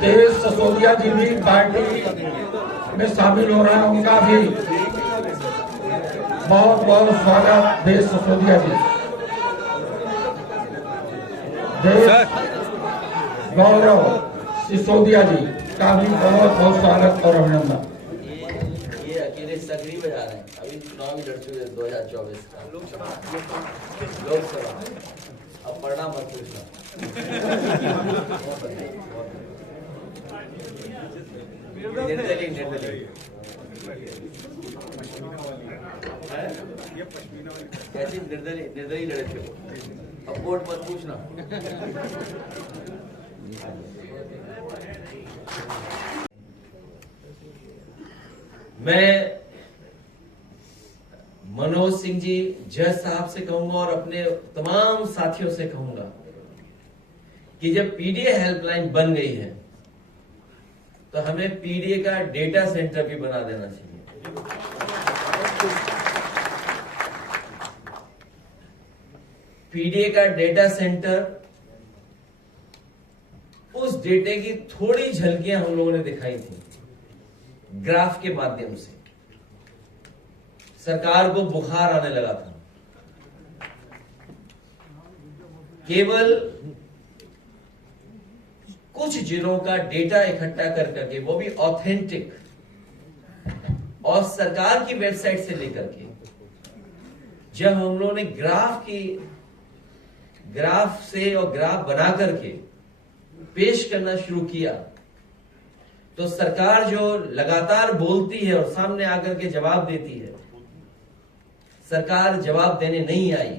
देश सिसोदिया जी भी पार्टी में शामिल हो रहे हैं, उनका भी बहुत बहुत स्वागत। देश सिसोदिया जी, देश गौरव सिसोदिया जी का भी बहुत बहुत स्वागत और अभिनंदन। ये अकेले सक्रिय बजा रहे हैं, अभी चुनाव भी लड़ चुके 2024 का लोकसभा। अब परिणाम मत पूछना। निर्दलीय कैसी निर्दलीय लड़े थे, अब वोट मत पूछना। मैं मनोज सिंह जी, जज साहब से कहूंगा और अपने तमाम साथियों से कहूंगा कि जब पीडीए हेल्पलाइन बन गई है तो हमें पीडीए का डेटा सेंटर भी बना देना चाहिए। पीडीए का डेटा सेंटर, उस डेटे की थोड़ी झलकियां हम लोगों ने दिखाई थी ग्राफ के माध्यम से। सरकार को बुखार आने लगा था। केवल कुछ जिलों का डेटा इकट्ठा कर करके, वो भी ऑथेंटिक, और सरकार की वेबसाइट से लेकर के, जब हम लोगों ने ग्राफ से और ग्राफ बना करके पेश करना शुरू किया, तो सरकार जो लगातार बोलती है और सामने आकर के जवाब देती है, सरकार जवाब देने नहीं आई।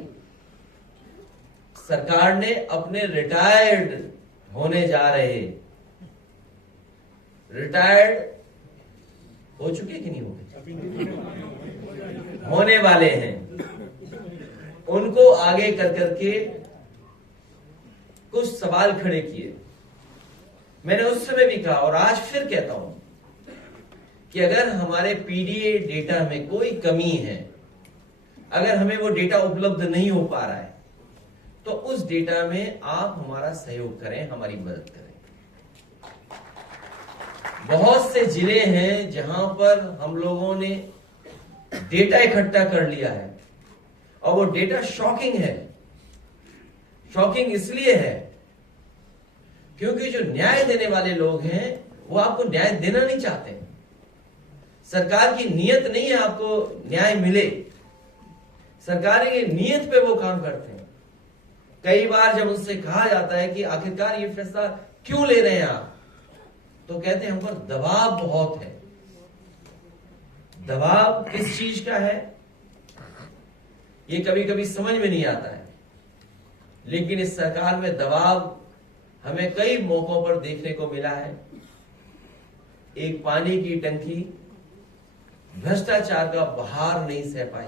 सरकार ने अपने रिटायर्ड होने जा रहे, रिटायर्ड हो चुके कि नहीं हो गए, होने वाले हैं, उनको आगे कर करके कुछ सवाल खड़े किए। मैंने उस समय भी कहा और आज फिर कहता हूं कि अगर हमारे पीडीए डेटा में कोई कमी है, अगर हमें वो डेटा उपलब्ध नहीं हो पा रहा है, तो उस डेटा में आप हमारा सहयोग करें, हमारी मदद करें। बहुत से जिले हैं जहां पर हम लोगों ने डेटा इकट्ठा कर लिया है और वो डेटा शॉकिंग है। शॉकिंग इसलिए है क्योंकि जो न्याय देने वाले लोग हैं वो आपको न्याय देना नहीं चाहते। सरकार की नीयत नहीं है आपको न्याय मिले, सरकार की नीयत पे वो काम करते हैं। कई बार जब उनसे कहा जाता है कि आखिरकार ये फैसला क्यों ले रहे हैं आप, तो कहते हैं हम पर दबाव बहुत है। दबाव किस चीज का है ये कभी कभी समझ में नहीं आता है, लेकिन इस सरकार में दबाव हमें कई मौकों पर देखने को मिला है। एक पानी की टंकी भ्रष्टाचार का बहार नहीं सह पाई,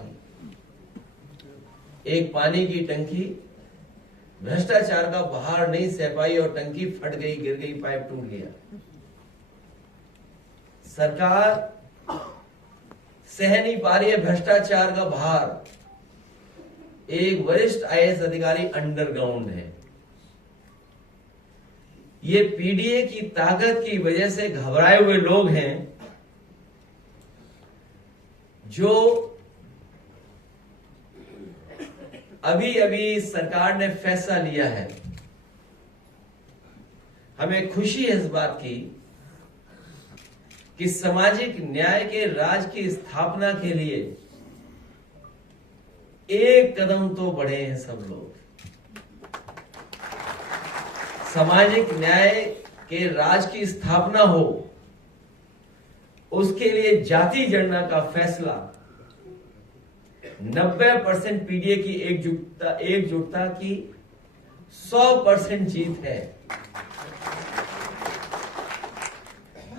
एक पानी की टंकी भ्रष्टाचार का बहार नहीं सह पाई और टंकी फट गई, गिर गई, पाइप टूट गया। सरकार सह नहीं पा रही है भ्रष्टाचार का भार। एक वरिष्ठ आईएएस अधिकारी अंडरग्राउंड है। ये पीडीए की ताकत की वजह से घबराए हुए लोग हैं जो अभी अभी सरकार ने फैसला लिया है। हमें खुशी है इस बात की कि सामाजिक न्याय के राज की स्थापना के लिए एक कदम तो बढ़े हैं सब लोग। सामाजिक न्याय के राज की स्थापना हो, उसके लिए जाति गणना का फैसला 90% पीडीए की एकजुटता की 100% जीत है।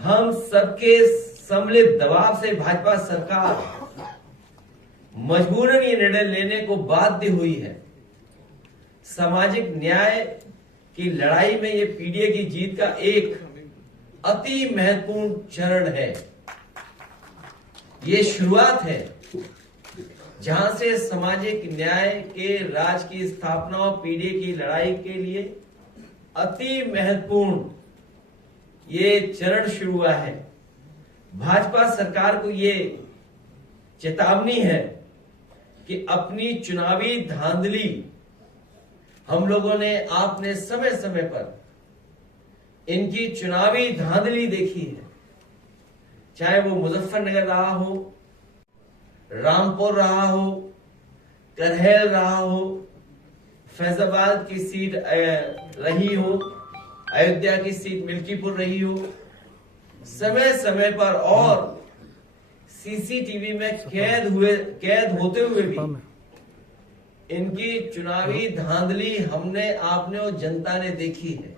हम सबके सम्मिलित दबाव से भाजपा सरकार मजबूरन ये निर्णय लेने को बाध्य हुई है। सामाजिक न्याय की लड़ाई में ये पीडीए की जीत का एक अति महत्वपूर्ण चरण है। ये शुरुआत है। जहां से सामाजिक न्याय के राज की स्थापना और पीढ़ी की लड़ाई के लिए अति महत्वपूर्ण ये चरण शुरू हुआ है। भाजपा सरकार को ये चेतावनी है कि अपनी चुनावी धांधली हम लोगों ने आपने समय समय पर इनकी चुनावी धांधली देखी है, चाहे वो मुजफ्फरनगर रहा हो, रामपुर रहा हो, करहल रहा हो, फैजाबाद की सीट रही हो, अयोध्या की सीट मिल्कीपुर रही हो, समय समय पर और सीसीटीवी में कैद होते हुए भी इनकी चुनावी धांधली हमने आपने और जनता ने देखी है।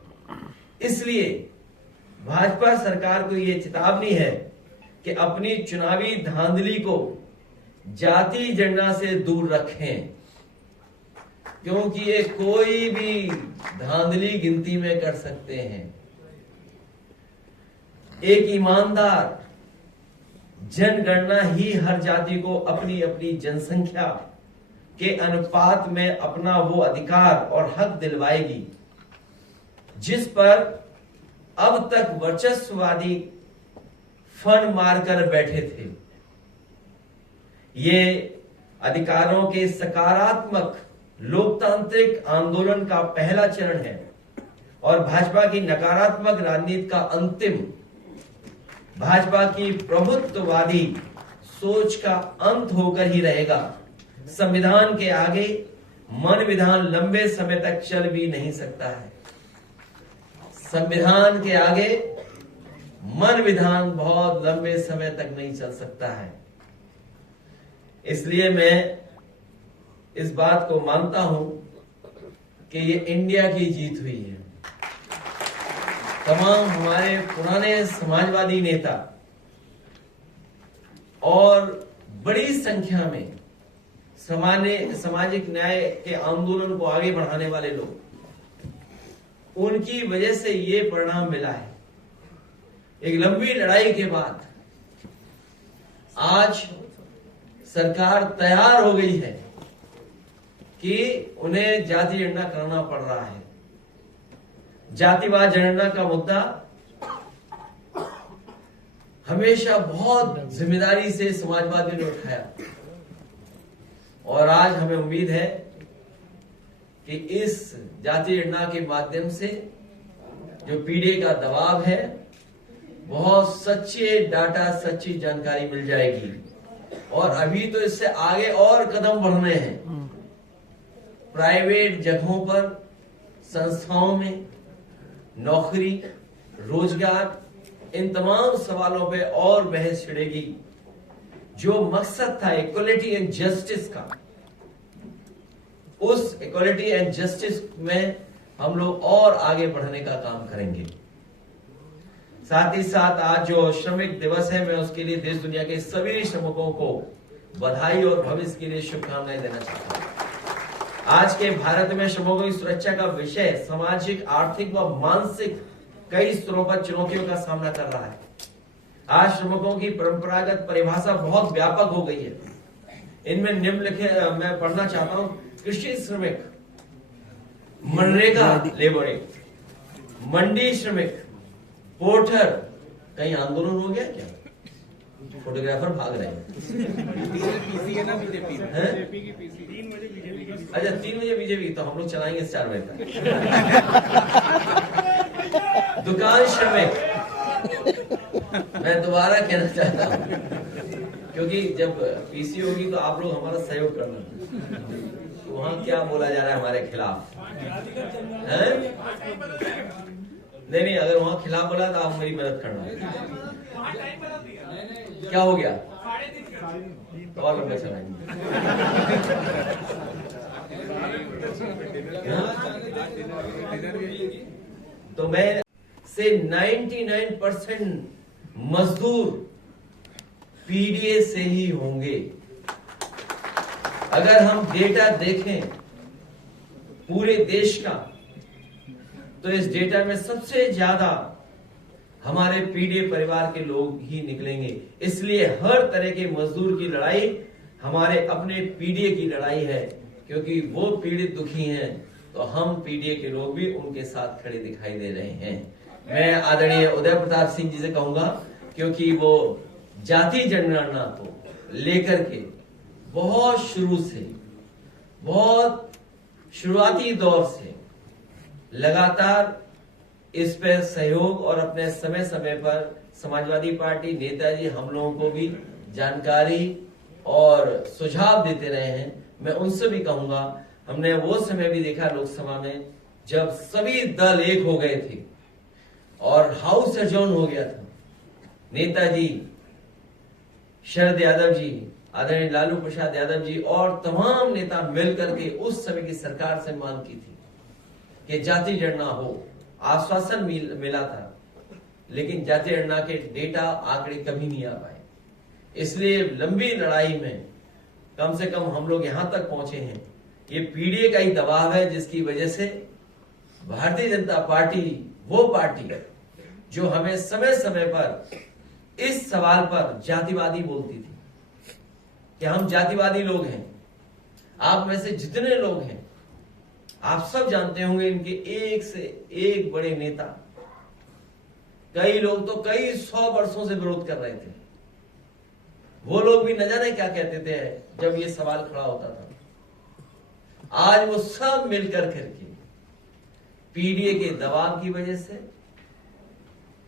इसलिए भाजपा सरकार को यह चेतावनी है कि अपनी चुनावी धांधली को जाति जनगणना से दूर रखें, क्योंकि ये कोई भी धांधली गिनती में कर सकते हैं। एक ईमानदार जनगणना ही हर जाति को अपनी अपनी जनसंख्या के अनुपात में अपना वो अधिकार और हक दिलवाएगी जिस पर अब तक वर्चस्ववादी फन मारकर बैठे थे। ये अधिकारों के सकारात्मक लोकतांत्रिक आंदोलन का पहला चरण है और भाजपा की नकारात्मक राजनीति का अंतिम, भाजपा की प्रभुत्ववादी सोच का अंत होकर ही रहेगा। संविधान के आगे मन विधान लंबे समय तक चल भी नहीं सकता है। संविधान के आगे मन विधान बहुत लंबे समय तक नहीं चल सकता है। इसलिए मैं इस बात को मानता हूं कि ये इंडिया की जीत हुई है। तमाम हमारे पुराने समाजवादी नेता और बड़ी संख्या में सामाजिक न्याय के आंदोलन को आगे बढ़ाने वाले लोग, उनकी वजह से ये परिणाम मिला है। एक लंबी लड़ाई के बाद आज सरकार तैयार हो गई है कि उन्हें जाति जनगणना करना पड़ रहा है। जातिवाद जनगणना का मुद्दा हमेशा बहुत जिम्मेदारी से समाजवादियों ने उठाया और आज हमें उम्मीद है कि इस जाति जनगणना के माध्यम से जो पीढ़ी का दबाव है, बहुत सच्चे डाटा, सच्ची जानकारी मिल जाएगी। और अभी तो इससे आगे और कदम बढ़ने हैं। प्राइवेट जगहों पर, संस्थाओं में नौकरी, रोजगार, इन तमाम सवालों पे और बहस छिड़ेगी। जो मकसद था इक्वलिटी एंड जस्टिस का, उस इक्वलिटी एंड जस्टिस में हम लोग और आगे बढ़ने का काम करेंगे। साथ ही साथ आज जो श्रमिक दिवस है, मैं उसके लिए देश दुनिया के सभी श्रमिकों को बधाई और भविष्य के लिए शुभकामनाएं देना चाहता हूं। आज के भारत में श्रमिकों की सुरक्षा का विषय सामाजिक, आर्थिक व मानसिक कई स्तरों पर चुनौतियों का सामना कर रहा है। आज श्रमिकों की परंपरागत परिभाषा बहुत व्यापक हो गई है। इनमें निम्नलिखित मैं पढ़ना चाहता हूं: कृषि श्रमिक, मनरेगा लेबरिंग, मंडी श्रमिक, पोर्टर। कहीं आंदोलन हो गया क्या? फोटोग्राफर भाग रहे हैं। अच्छा, 3 बजे बीजेपी, तो हम लोग चलाएंगे 4 बजे तक। दुकान श्रमिक, मैं दोबारा कहना चाहता हूं, क्योंकि जब पीसी होगी तो आप लोग हमारा सहयोग करना। तो वहां क्या बोला जा रहा है हमारे खिलाफ? नहीं, अगर वहां खिलाफ बोला तो आप मेरी मदद करना। क्या हो गया? तो और लंबा चलाएंगे। तो मैं से 99% मजदूर पीडीए से ही होंगे। अगर हम डेटा देखें पूरे देश का, तो इस डेटा में सबसे ज्यादा हमारे पीडीए परिवार के लोग ही निकलेंगे। इसलिए हर तरह के मजदूर की लड़ाई हमारे अपने पीडीए की लड़ाई है, क्योंकि वो पीड़ित दुखी हैं तो हम पीडीए के लोग भी उनके साथ खड़े दिखाई दे रहे हैं। मैं आदरणीय उदय प्रताप सिंह जी से कहूंगा, क्योंकि वो जाति जनगणना को लेकर के बहुत शुरू से, बहुत शुरुआती दौर से लगातार इस पे सहयोग और अपने समय समय पर समाजवादी पार्टी नेताजी हम लोगों को भी जानकारी और सुझाव देते रहे हैं। मैं उनसे भी कहूंगा, हमने वो समय भी देखा लोकसभा में जब सभी दल एक हो गए थे और हाउस एडजॉर्न हो गया था। नेताजी शरद यादव जी, आदरणीय लालू प्रसाद यादव जी और तमाम नेता मिलकर के उस समय की सरकार से मांग की थी कि जाति गणना हो। आश्वासन मिला था, लेकिन जाति गणना के डेटा आंकड़े कभी नहीं आ पाए। इसलिए लंबी लड़ाई में कम से कम हम लोग यहां तक पहुंचे हैं। ये पीडीए का ही दबाव है, जिसकी वजह से भारतीय जनता पार्टी वो पार्टी जो हमें समय समय पर इस सवाल पर जातिवादी बोलती थी कि हम जातिवादी लोग हैं। आप में से जितने लोग हैं, आप सब जानते होंगे, इनके एक से एक बड़े नेता, कई लोग तो कई 100 वर्षों से विरोध कर रहे थे। वो लोग भी न जाने क्या कहते थे जब ये सवाल खड़ा होता था। आज वो सब मिलकर करके पीडीए के दबाव की वजह से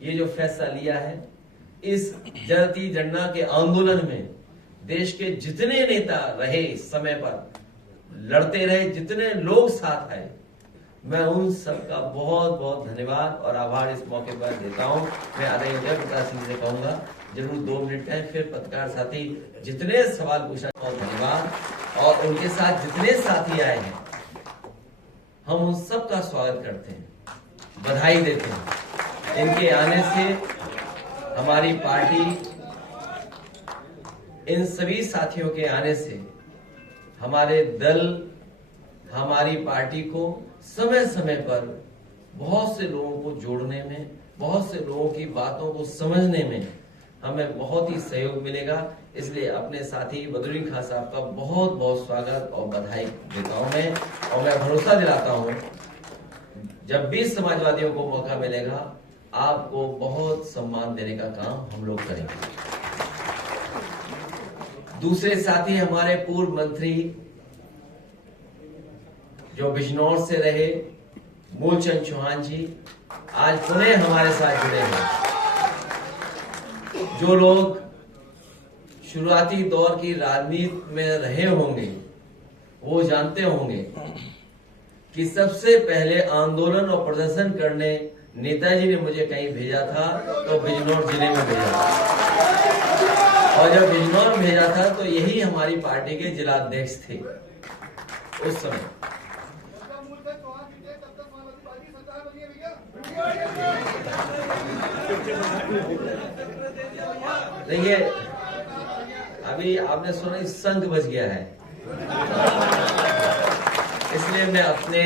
ये जो फैसला लिया है, इस जाति जनगणना के आंदोलन में देश के जितने नेता रहे, समय पर लड़ते रहे, जितने लोग साथ आए, मैं उन सबका बहुत बहुत धन्यवाद और आभार इस मौके पर देता हूं। मैं आदरणीय उदय प्रताप सिंह से कहूंगा, जरूर 2 मिनट का है, फिर पत्रकार साथी जितने सवाल पूछा बहुत धन्यवाद, और उनके साथ जितने साथी आए हैं हम उन सबका स्वागत करते हैं, बधाई देते हैं। इनके आने से हमारी पार्टी, इन सभी साथियों के आने से हमारे दल, हमारी पार्टी को समय समय पर बहुत से लोगों को जोड़ने में, बहुत से लोगों की बातों को समझने में हमें बहुत ही सहयोग मिलेगा। इसलिए अपने साथी बदरुद्दीन खान साहब का बहुत बहुत स्वागत और बधाई देता हूं मैं, और मैं भरोसा दिलाता हूं जब भी समाजवादियों को मौका मिलेगा आपको बहुत सम्मान देने का काम हम लोग करेंगे। दूसरे साथी हमारे पूर्व मंत्री जो बिजनौर से रहे, मूलचंद चौहान जी, आज पुनः हमारे साथ जुड़े हैं। जो लोग शुरुआती दौर की राजनीति में रहे होंगे वो जानते होंगे कि सबसे पहले आंदोलन और प्रदर्शन करने नेताजी ने मुझे कहीं भेजा था तो बिजनौर जिले में भेजा था, और जब बिजनौर भेजा था तो यही हमारी पार्टी के जिलाध्यक्ष थे उस समय। देखिए, अभी आपने सुना शंख बज गया है, इसलिए मैं अपने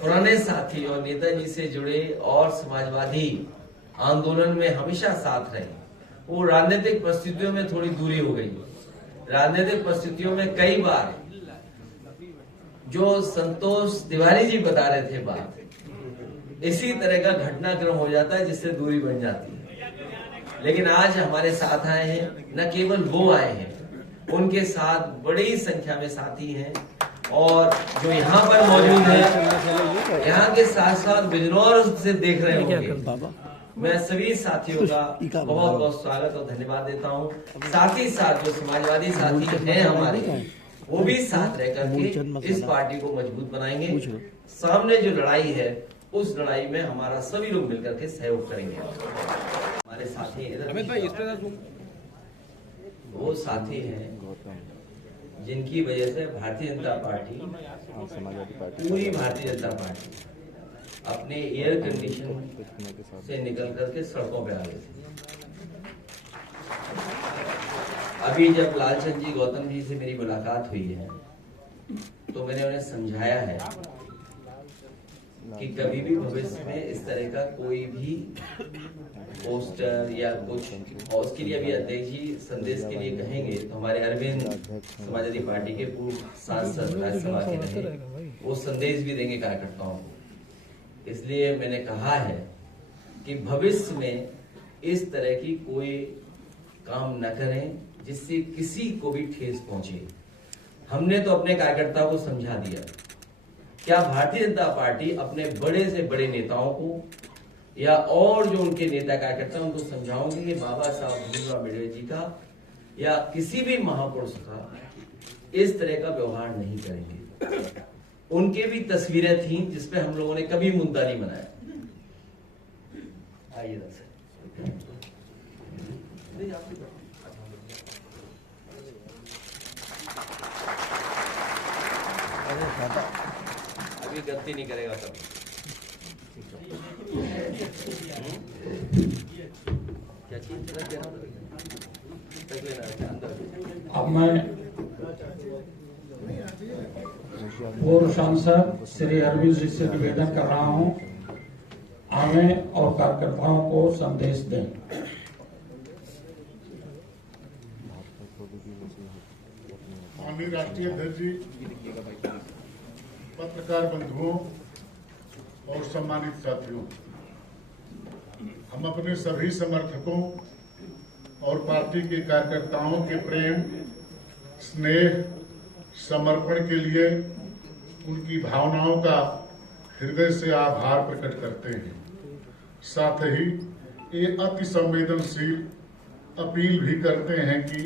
पुराने साथी और नेताजी से जुड़े और समाजवादी आंदोलन में हमेशा साथ रहे। वो राजनीतिक परिस्थितियों में थोड़ी दूरी हो गई। राजनीतिक परिस्थितियों में कई बार जो संतोष तिवारी जी बता रहे थे बात, इसी तरह का घटनाक्रम हो जाता है जिससे दूरी बन जाती है। लेकिन आज हमारे साथ आए हैं, न केवल वो आए हैं, उनके साथ बड़ी संख्या में साथी हैं, और जो यहाँ पर मौजूद है, यहाँ के साथ साथ बिजनौर से देख रहे होंगे। मैं सभी साथियों का बहुत बहुत स्वागत और धन्यवाद देता हूँ। साथ ही साथ जो समाजवादी साथी हैं हमारे, वो भी साथ रह करके इस पार्टी को मजबूत बनाएंगे। सामने जो लड़ाई है उस लड़ाई में हमारा सभी लोग मिलकर के सहयोग करेंगे। हमारे साथी वो साथी हैं जिनकी वजह से भारतीय जनता पार्टी, पूरी भारतीय जनता पार्टी अपने एयर कंडीशन से निकल करके सड़कों पे आ गई थी। अभी जब लालचंद जी गौतम जी से मेरी मुलाकात हुई है तो मैंने उन्हें समझाया है कि कभी भी भविष्य में इस तरह का कोई भी पोस्टर या कुछ, और उसके लिए अभी अध्यक्ष जी संदेश के लिए कहेंगे तो हमारे अरविंद समाजवादी पार्टी के पूर्व सांसद राज्यसभा के रहे, वो संदेश भी देंगे कार्यकर्ताओं को। इसलिए मैंने कहा है कि भविष्य में इस तरह की कोई काम न करें जिससे किसी को भी ठेस पहुंचे। हमने तो अपने कार्यकर्ताओं को समझा दिया। क्या भारतीय जनता पार्टी अपने बड़े से बड़े नेताओं को या और जो उनके नेता कार्यकर्ता उनको समझाओगे कि बाबा साहब भीमराव अम्बेडकर जी का या किसी भी महापुरुष का इस तरह का व्यवहार नहीं करेंगे। उनके भी तस्वीरें थी जिसपे हम लोगों ने कभी मुद्दा नहीं बनाया। आइए अभी गलती नहीं करेगा सब। क्या चीज अब मैं पूर्व सांसद श्री अरविंद जी से निवेदन कर रहा हूं, आवे और कार्यकर्ताओं को संदेश दें। माननीय राष्ट्रीय अध्यक्ष जी, पत्रकार बंधुओं और सम्मानित साथियों, हम अपने सभी समर्थकों और पार्टी के कार्यकर्ताओं के प्रेम, स्नेह, समर्पण के लिए उनकी भावनाओं का हृदय से आभार प्रकट करते हैं। साथ ही ये अति संवेदनशील अपील भी करते हैं कि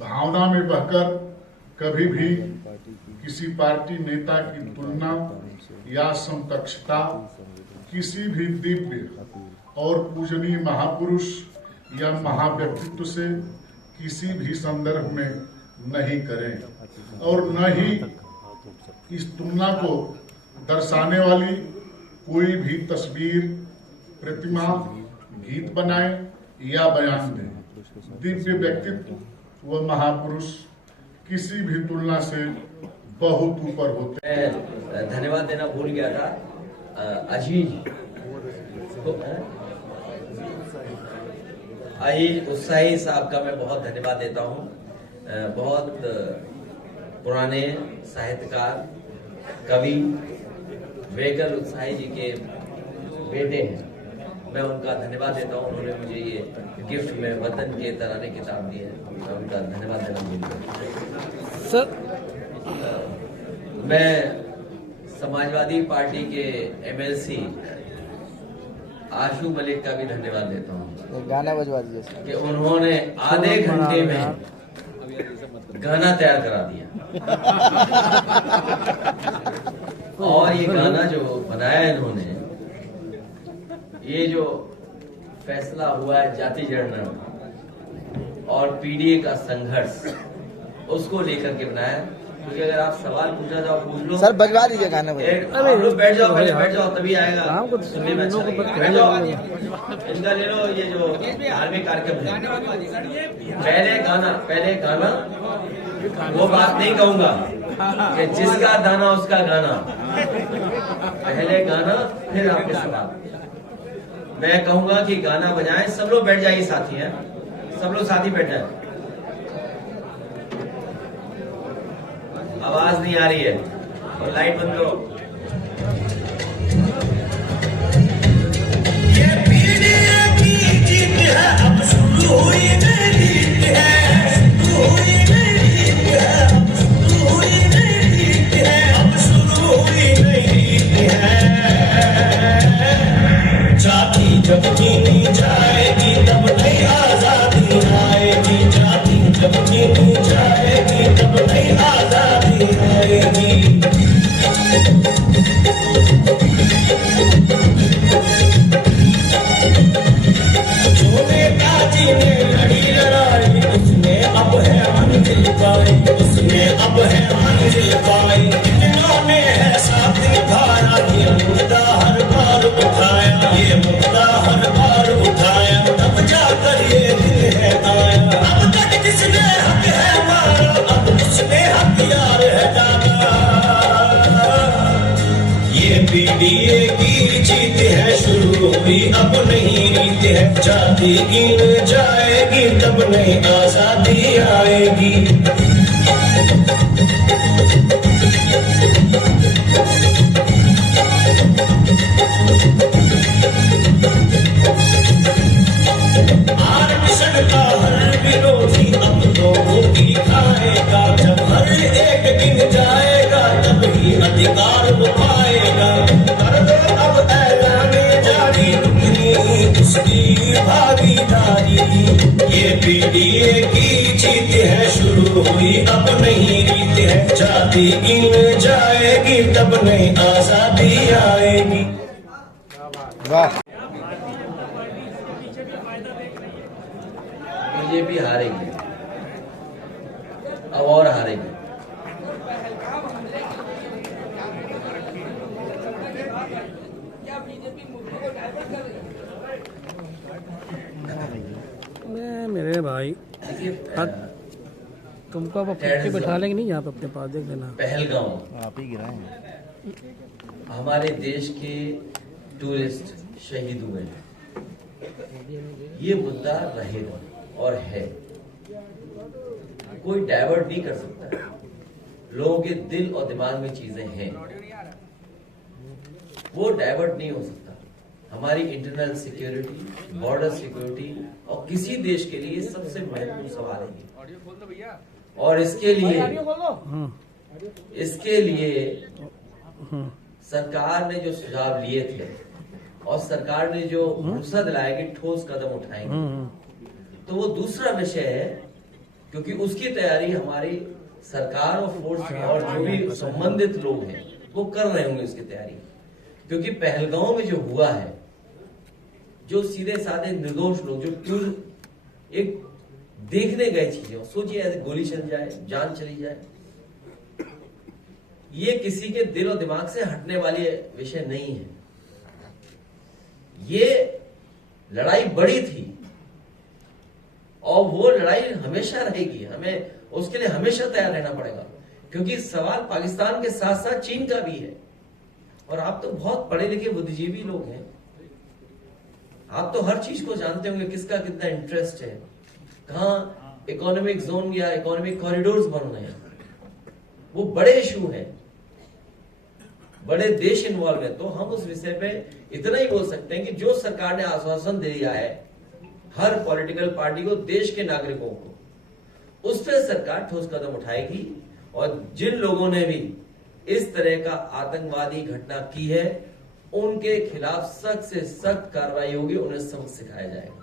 भावना में बहकर कभी भी किसी पार्टी नेता की तुलना या समकक्षता किसी भी दिव्य और पूजनीय महापुरुष या महाव्यक्तित्व से किसी भी संदर्भ में नहीं करें और न ही इस तुलना को दर्शाने वाली कोई भी तस्वीर, प्रतिमा, गीत बनाएं या बयान दें। दिव्य व्यक्तित्व व महापुरुष किसी भी तुलना से बहुत ऊपर होते हैं। मैं धन्यवाद देना भूल गया था अजीज उत्साही साहब का मैं बहुत धन्यवाद देता हूँ। बहुत पुराने साहित्यकार, कवि वेगल उत्साही जी के बेटे हैं। मैं उनका धन्यवाद देता हूँ। उन्होंने मुझे ये गिफ्ट में वतन के तराने किताब दी है। मैं उनका धन्यवाद देना भूल गया सर। मैं समाजवादी पार्टी के एमएलसी आशू मलिक का भी धन्यवाद देता हूँ। गाना बजवा दीजिए कि उन्होंने आधे घंटे में गाना तैयार करा दिया। और ये गाना जो बनाया इन्होंने, ये जो फैसला हुआ है जाति जनगणना और पीडीए का संघर्ष, उसको लेकर के बनाया। क्योंकि अगर आप सवाल पूछना चाहो पूछ लो सर, बजवा दीजिए गाना। बैठ जाओ, पहले बैठ जाओ, तभी आएगा सुनने में अच्छा लगेगा। बैठ जाओ, इनका ले लो। ये जो धार्मिक कार्यक्रम है, पहले गाना वो बात नहीं कहूंगा कि जिसका दाना उसका गाना। पहले गाना फिर आपके सवाल। मैं कहूंगा कि गाना बजाएं। सब लोग बैठ जाइए, साथी हैं, सब लोग साथी बैठ जाए। आवाज नहीं आ रही है और लाइट बंद करो। ये पीढ़ी की जीत है, अब शुरू हुई नई रीत है, शुरू हुई नई रीत है, अब शुरू हुई नई रीत है, अब शुरू हुई नई रीत है। जाति जब जीनी जाएगी तब नई आजादी आएगी। जाति जब जीनी जाएगी तब नई आजादी आएगी। जो नेताजी ने लड़ी लड़ाई, उसने अब है मंजिल पाई, उसने अब है मंजिल पाई। जिन्होंने है साथ निभाया, ये मुद्दा हर बार उठाया, ये मुद्दा हर बार उठाया, तब जाकर ये दिन है आया। अब तक जिसने हक है मारा, अब उसने हथियार है दादा। पीडीए की जीत है, शुरू हुई अब नई रीत है। जाति गिन जाएगी तब नई आजादी आएगी। आरक्षण का हर विरोधी अब तो रोटी खाएगा। जब हर एक दिन जाएगा तब ही अधिकार वो पाएगा। कर दो अब ऐलान जारी, रुकनी उसकी भागीदारी। ये पीडीए की जीत है, शुरू हुई अब नई रीत है। जाति गिन जाएगी तब नई आजादी आएगी। बीजेपी हारेगी, अब और हारेगी। मेरे भाई देखिए, तुमको अब अपने बैठा लेंगे नहीं यहाँ पे अपने पास, देख लेना। पहलगांव आप ही गिराएंगे। हमारे देश के टूरिस्ट शहीद हुए हैं। ये मुद्दा रहेगा और है, कोई डाइवर्ट नहीं कर सकता। लोगों के दिल और दिमाग में चीजें हैं, वो डाइवर्ट नहीं हो सकता। हमारी इंटरनल सिक्योरिटी, बॉर्डर सिक्योरिटी और किसी देश के लिए सबसे महत्वपूर्ण सवाल है। और इसके लिए सरकार ने जो सुझाव लिए थे और सरकार ने जो भरोसा दिलाया कि ठोस कदम उठाएंगे, तो वो दूसरा विषय है, क्योंकि उसकी तैयारी हमारी सरकार और फोर्स और जो भी संबंधित लोग हैं वो कर रहे होंगे उसकी तैयारी। क्योंकि पहलगांव में जो हुआ है, जो सीधे साधे निर्दोष लोग जो एक देखने गए चीजें, सोचिए ऐसे गोली चल जाए, जान चली जाए, ये किसी के दिल और दिमाग से हटने वाली विषय नहीं है। ये लड़ाई बड़ी थी और वो लड़ाई हमेशा रहेगी। हमें उसके लिए हमेशा तैयार रहना पड़ेगा, क्योंकि सवाल पाकिस्तान के साथ साथ चीन का भी है। और आप तो बहुत पढ़े लिखे बुद्धिजीवी लोग हैं, आप तो हर चीज को जानते होंगे, किसका कितना इंटरेस्ट है, कहाँ इकोनॉमिक जोन या इकोनॉमिक कॉरिडोर्स बन रहे हैं। वो बड़े इशू हैं, बड़े देश इन्वॉल्व है। तो हम उस विषय पे इतना ही बोल सकते हैं कि जो सरकार ने आश्वासन दिया है हर पॉलिटिकल पार्टी को, देश के नागरिकों को, उस पर सरकार ठोस कदम उठाएगी। और जिन लोगों ने भी इस तरह का आतंकवादी घटना की है, उनके खिलाफ सख्त से सख्त कार्रवाई होगी, उन्हें सबक सिखाया जाएगा।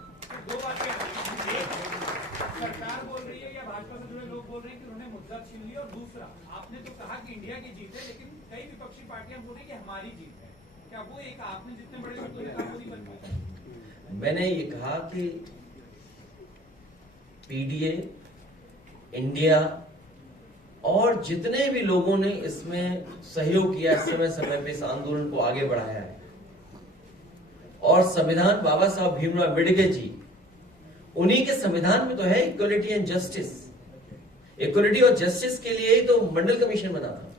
सरकार बोल रही है या भाजपा से जुड़े लोग बोल रहे हैं कि उन्होंने मुद्दा छीन लिया, और दूसरा आपने तो कहा कि इंडिया की जीत है, लेकिन कई विपक्षी पार्टियां बोल रही है कि हमारी जीत है। क्या वो एक आपने जितने बड़े शब्दों में कहा वो नहीं बन पाया? मैंने ये कहा कि पीडीए, इंडिया और जितने भी लोगों ने इसमें सहयोग किया, समय समय पे इस आंदोलन को आगे बढ़ाया है, और संविधान बाबा साहब भीमराव अम्बेडकर जी, उन्हीं के संविधान में तो है इक्वलिटी एंड जस्टिस। इक्वलिटी और जस्टिस के लिए ही तो मंडल कमीशन बना था।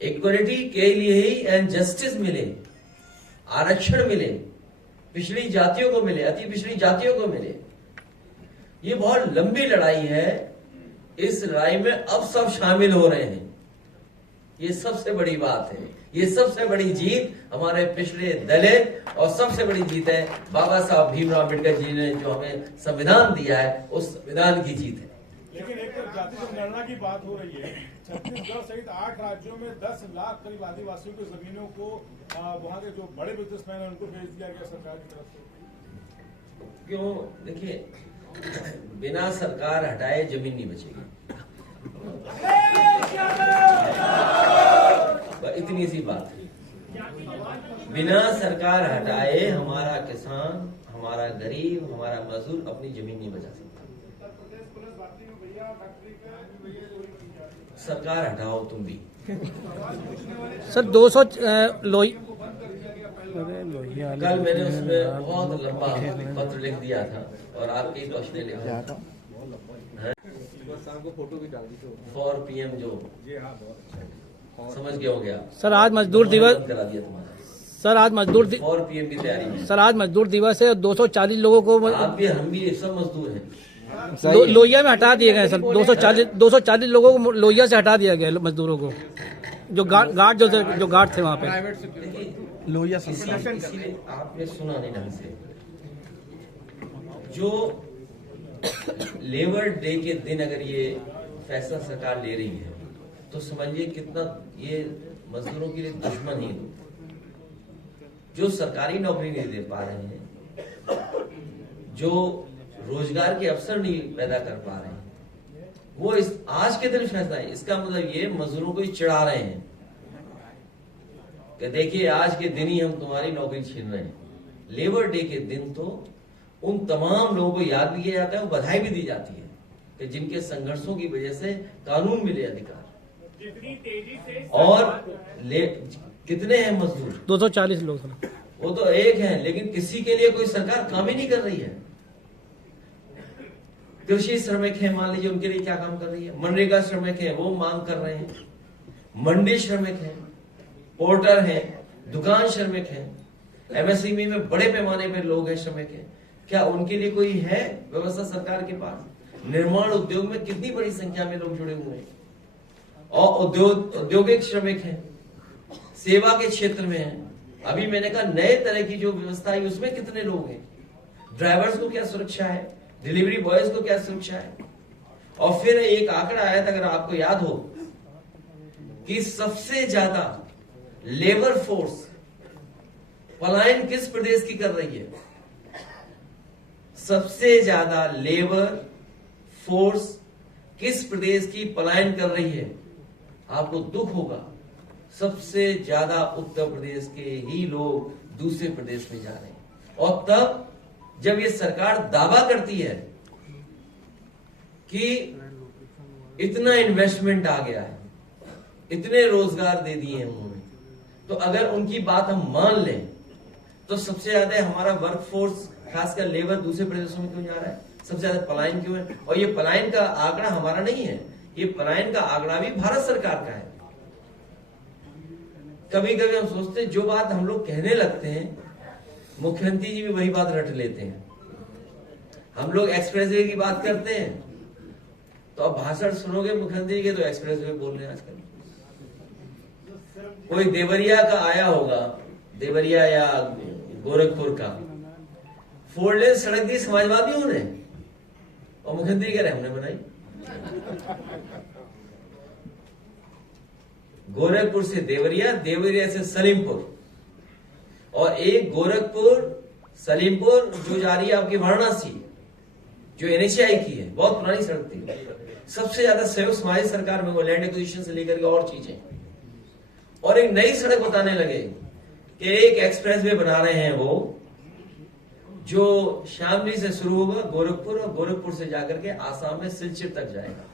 इक्वलिटी के लिए ही एंड जस्टिस मिले, आरक्षण मिले, पिछड़ी जातियों को मिले, अति पिछड़ी जातियों को मिले। ये बहुत लंबी लड़ाई है। इस लड़ाई में अब सब शामिल हो रहे हैं। ये सबसे बड़ी बात है, ये सबसे बड़ी जीत हमारे पिछड़े दलित, और सबसे बड़ी जीत है बाबा साहब भीमराव अम्बेडकर जी ने जो हमें संविधान दिया है, उस संविधान की जीत है। लेकिन एक तरफ जाति जनगणना की बात हो रही है, छत्तीसगढ़ सहित 8 राज्यों में 10 लाख करीब आदिवासियों की जमीनों को वहाँ के जो बड़े बिजनेसमैन है उनको भेज दिया गया सरकार की तरफ से। क्यों? देखिए, बिना सरकार हटाए जमीन नहीं बचेगी। इतनी सी बात है। बिना सरकार हटाए हमारा किसान, हमारा गरीब, हमारा मजदूर अपनी जमीन नहीं बचा सकता। सरकार हटाओ तुम भी। सर 200 लोही कल मैंने उसमें बहुत लंबा पत्र लिख दिया था और आपके ही प्रश्न लिखा था। फोटो भी डाल दी 4 PM जो समझ गए हो गया। सर आज मजदूर दिवस, करा दिया तुम्हारा। सर आज मजदूर और पीएम की तैयारी में। सर आज मजदूर दिवस है। 240 लोगों को आप भी हम भी सब मजदूर हैं। लोहिया में हटा दिए गए सर। 240 लोगों को लोहिया से हटा दिया गया, मजदूरों को, जो गार्ड जो गार्ड थे वहाँ पे। लोहिया इसीलिए आपने सुना नहीं ढंग से। जो लेबर डे के दिन अगर ये फैसला सरकार ले रही है तो समझिए कितना ये मजदूरों के लिए दुश्मन ही है। जो सरकारी नौकरी नहीं दे पा रहे हैं, जो रोजगार के अवसर नहीं पैदा कर पा रहे हैं, वो इस आज के दिन फैसला है। इसका मतलब ये मजदूरों को ही चिढ़ा रहे हैं कि देखिए आज के दिन ही हम तुम्हारी नौकरी छीन रहे हैं। लेबर डे के दिन तो उन तमाम लोगों को याद भी किया जाता है, बधाई भी दी जाती है कि जिनके संघर्षों की वजह से कानून मिले अधिकार। जितनी तेजी से और कितने हैं मजदूर? 240 लोग सर। वो तो एक है, लेकिन किसी के लिए कोई सरकार काम ही नहीं कर रही है। कृषि श्रमिक हैं, मान लीजिए, उनके लिए क्या काम कर रही है? मनरेगा श्रमिक हैं, वो मांग कर रहे हैं। मंडी श्रमिक हैं, पोर्टर हैं, दुकान श्रमिक हैं, एमएसएमई में बड़े पैमाने पर लोग हैं, श्रमिक हैं। क्या उनके लिए कोई है व्यवस्था सरकार के पास? निर्माण उद्योग में कितनी बड़ी संख्या में लोग जुड़े हुए हैं और औद्योगिक श्रमिक हैं, सेवा के क्षेत्र में हैं। अभी मैंने कहा नए तरह की जो व्यवस्था है उसमें कितने लोग हैं? ड्राइवर्स को क्या सुरक्षा है? डिलीवरी बॉयज को क्या सुरक्षा है? और फिर एक आंकड़ा आया था, अगर आपको याद हो, कि सबसे ज्यादा लेबर फोर्स पलायन किस प्रदेश की कर रही है? सबसे ज्यादा लेबर फोर्स किस प्रदेश की पलायन कर रही है? आपको दुख होगा, सबसे ज्यादा उत्तर प्रदेश के ही लोग दूसरे प्रदेश में जा रहे हैं। और तब जब ये सरकार दावा करती है कि इतना इन्वेस्टमेंट आ गया है, इतने रोजगार दे दिए हैं उन्होंने, तो अगर उनकी बात हम मान लें तो सबसे ज्यादा हमारा वर्कफोर्स खासकर लेबर दूसरे प्रदेशों में क्यों जा रहा है? सबसे ज्यादा पलायन क्यों है? और ये पलायन का आंकड़ा हमारा नहीं है, ये पलायन का आंकड़ा भी भारत सरकार का है। कभी कभी हम सोचते हैं जो बात हम लोग कहने लगते हैं मुख्यमंत्री जी भी वही बात रट लेते हैं। हम लोग एक्सप्रेसवे की बात करते हैं तो अब भाषण सुनोगे मुख्यमंत्री के तो एक्सप्रेसवे बोल रहे हैं आजकल। कोई देवरिया का आया होगा, देवरिया या गोरखपुर का, 4 लेन सड़क दी समाजवादियों ने और मुख्यमंत्री कह रहे हमने बनाई। गोरखपुर से देवरिया, देवरिया से सलीमपुर, और एक गोरखपुर सलीमपुर जो जा रही है आपकी वाराणसी, जो एनएचआई की है, बहुत पुरानी सड़क थी। सबसे ज्यादा सहयोग हमारी सरकार में, वो लैंड एक्विजिशन से लेकर के और चीजें, और एक नई सड़क बताने लगे कि एक एक्सप्रेसवे बना रहे हैं वो, जो शामली से शुरू होगा गोरखपुर, और गोरखपुर से जाकर के आसाम में सिलचर तक जाएगा।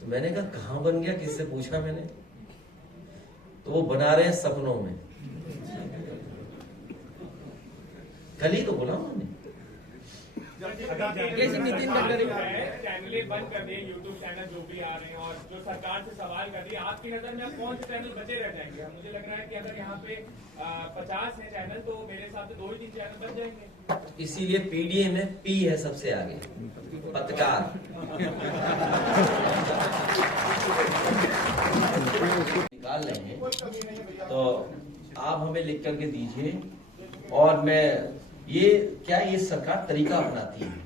तो मैंने कहा कहां बन गया, किससे पूछा मैंने, तो वो बना रहे हैं सपनों में। कल ही तो बोला उन्होंने। नितिन गडकरी चैनल बंद कर दिए, यूट्यूब चैनल जो भी आ रहे हैं, और जो सरकार से सवाल कर रही है, आपकी नजर में अब कौन से चैनल बचे रह जाएंगे? मुझे लग रहा है कि अगर यहाँ पे 50 है चैनल तो मेरे हिसाब से 2 ही 3 चैनल बन जाएंगे। इसीलिए पीडीए में पी है सबसे आगे, पत्रकार। निकाल रहे हैं तो आप हमें लिख करके दीजिए, और मैं ये सरकार तरीका अपनाती है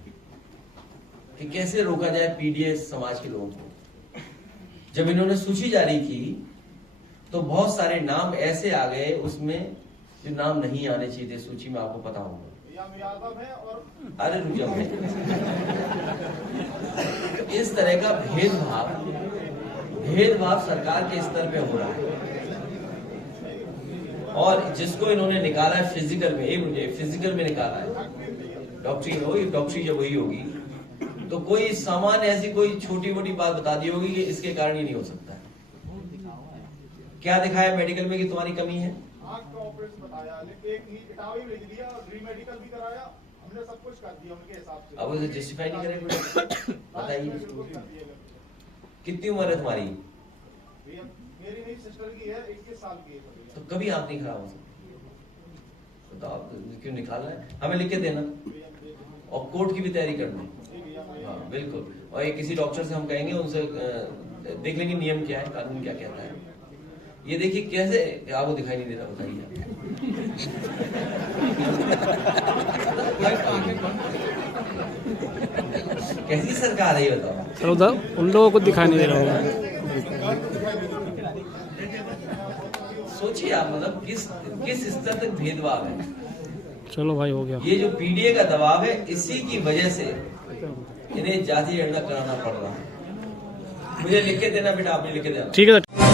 कि कैसे रोका जाए पीडीए समाज के लोगों को। जब इन्होंने सूची जारी की तो बहुत सारे नाम ऐसे आ गए उसमें जो नाम नहीं आने चाहिए थे सूची में, आपको पता होगा। अरे रुझान में इस तरह का भेदभाव सरकार के स्तर पे हो रहा है। और जिसको इन्होंने निकाला है फिजिकल में, फिजिकल में निकाला है, डॉक्टरी होगी, डॉक्टरी जब वही होगी तो कोई सामान्य ऐसी कोई छोटी मोटी बात बता दी होगी कि इसके कारण ही नहीं हो सकता। क्या दिखाया मेडिकल में कि तुम्हारी कमी है? आंख का ऑपरेशन बताया, लेकिन लिख दिया, री-मेडिकल भी कराया, हमने सब कुछ कर दिया उनके हिसाब से। अब उसे जस्टिफाई नहीं करेंगे, बताइए कितनी उम्र है तुम्हारी? मेरी नहीं सिस्टर की है, 21 साल की है। तो कभी आप नहीं खराब हो सकते, तो आप क्यों निकालना है? हमें लिख के देना और कोर्ट की भी तैयारी करनी। हाँ बिल्कुल, और ये किसी डॉक्टर से हम कहेंगे, उनसे देख लेंगे नियम क्या है, कानून क्या कहता है। ये देखिए कैसे आपको दिखाई नहीं देता, बताइए। कैसी सरकार है ये बताओ। सर उधर उन लोगों को दिखाई नहीं दे रहा होगा। सोचिए आप, मतलब किस स्तर तक भेदभाव है। चलो भाई हो गया। ये जो पीडीए का दबाव है, इसी की वजह से इन्हें जाति गणना कराना पड़ रहा है। मुझे लिख के देना बेटा, आपने लिख के देना। ठीक है सर।